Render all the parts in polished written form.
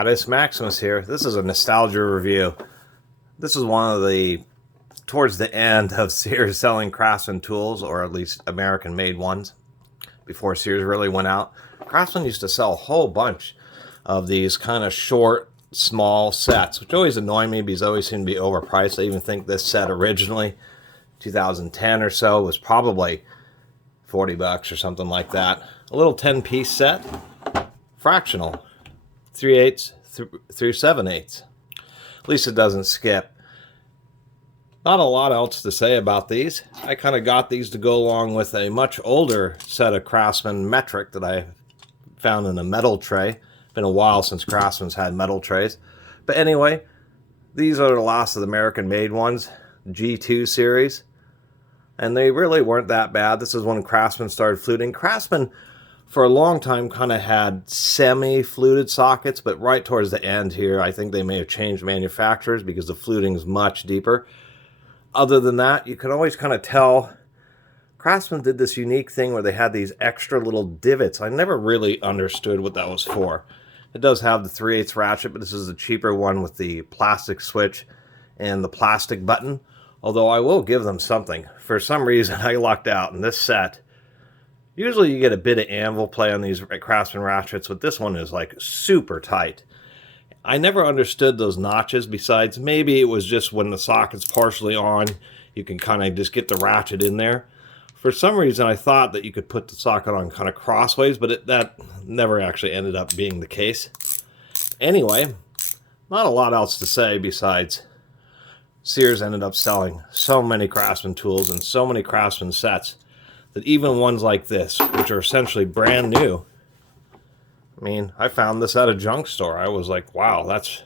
Catus, Maximus here. This is a nostalgia review. This is one of the, towards the end of Sears selling Craftsman tools, or at least American-made ones, before Sears really went out. Craftsman used to sell a whole bunch of these kind of short, small sets, which always annoyed me because they always seemed to be overpriced. I even think this set originally, 2010 or so, was probably 40 bucks or something like that. A little 10-piece set, fractional, 3/8 through 7/8. At least it doesn't skip. Not a lot else to say about these. I kind of got these to go along with a much older set of Craftsman metric that I found in a metal tray. Been a while since Craftsman's had metal trays. But anyway, these are the last of the American-made ones, G2 series. And they really weren't that bad. This is when Craftsman started fluting. Craftsman, for a long time, kind of had semi-fluted sockets, but right towards the end here, I think they may have changed manufacturers because the fluting is much deeper. Other than that, you can always kind of tell Craftsman did this unique thing where they had these extra little divots. I never really understood what that was for. It does have the 3/8 ratchet, but this is the cheaper one with the plastic switch and the plastic button. Although I will give them something. For some reason, I lucked out in this set. Usually you get a bit of anvil play on these Craftsman ratchets, but this one is like super tight. I never understood those notches, besides maybe it was just when the socket's partially on, you can kind of just get the ratchet in there. For some reason I thought that you could put the socket on kind of crossways, but that never actually ended up being the case. Anyway, not a lot else to say besides Sears ended up selling so many Craftsman tools and so many Craftsman sets that even ones like this, which are essentially brand new, I mean, I found this at a junk store. I was like, wow, that's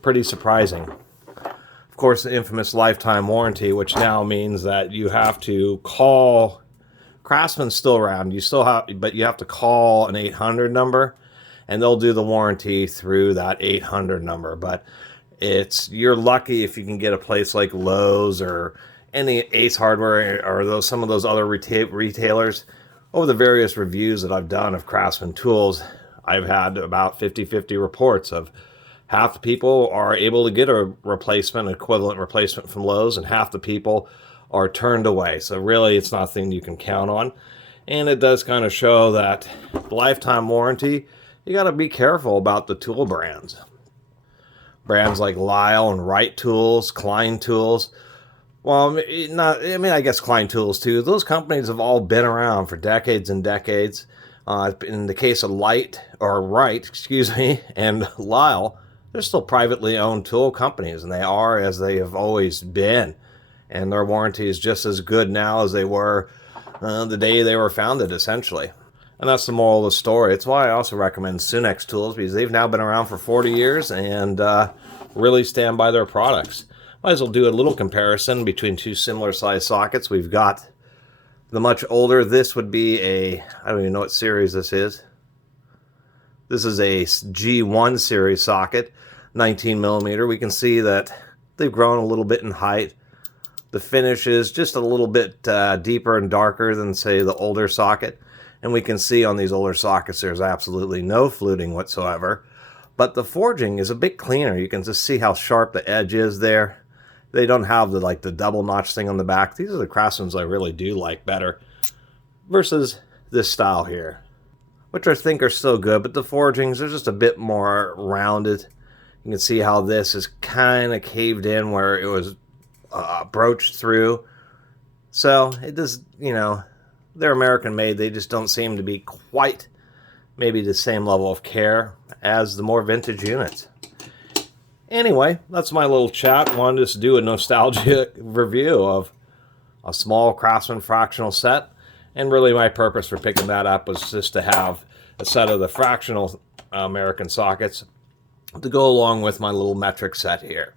pretty surprising. Of course, the infamous lifetime warranty, which now means that you have to call, Craftsman's still around, but you have to call an 800 number, and they'll do the warranty through that 800 number. But you're lucky if you can get a place like Lowe's or any Ace Hardware or some of those other retailers. Over the various reviews that I've done of Craftsman tools, I've had about 50-50 reports of half the people are able to get a replacement, equivalent replacement from Lowe's, and half the people are turned away. So really, it's nothing you can count on. And it does kind of show that lifetime warranty, you got to be careful about the tool brands. Brands like Lyle and Wright Tools, Klein Tools. Well, I guess Klein Tools too. Those companies have all been around for decades and decades. In the case of Wright, and Lyle, they're still privately owned tool companies, and they are as they have always been. And their warranty is just as good now as they were the day they were founded, essentially. And that's the moral of the story. It's why I also recommend Sunex tools, because they've now been around for 40 years and really stand by their products. Might as well do a little comparison between two similar size sockets. We've got the much older, this would be I don't even know what series this is. This is a G1 series socket, 19 millimeter. We can see that they've grown a little bit in height. The finish is just a little bit deeper and darker than, say, the older socket. And we can see on these older sockets there's absolutely no fluting whatsoever. But the forging is a bit cleaner. You can just see how sharp the edge is there. They don't have the double notch thing on the back. These are the Craftsmans I really do like better versus this style here, which I think are still good, but the forgings are just a bit more rounded. You can see how this is kind of caved in where it was broached through. So it does, they're American made. They just don't seem to be quite maybe the same level of care as the more vintage units. Anyway, that's my little chat. Wanted to do a nostalgia review of a small Craftsman fractional set. And really my purpose for picking that up was just to have a set of the fractional American sockets to go along with my little metric set here.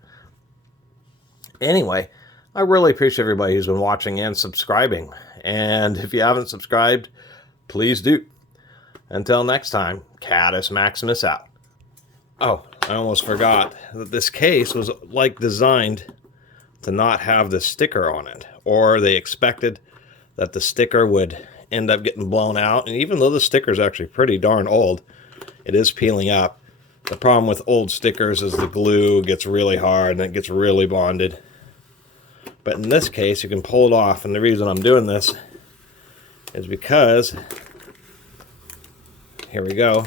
Anyway, I really appreciate everybody who's been watching and subscribing. And if you haven't subscribed, please do. Until next time, Catus Maximus out. Oh, I almost forgot that this case was designed to not have the sticker on it, or they expected that the sticker would end up getting blown out. And even though the sticker is actually pretty darn old, it is peeling up. The problem with old stickers is the glue gets really hard and it gets really bonded. But in this case, you can pull it off, and the reason I'm doing this is because, here we go,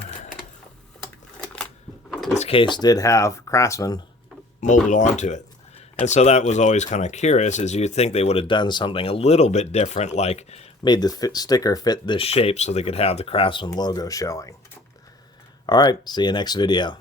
this case did have CraftsMan molded onto it. And so that was always kind of curious, is you'd think they would have done something a little bit different, like made the sticker fit this shape so they could have the CraftsMan logo showing. All right, see you next video.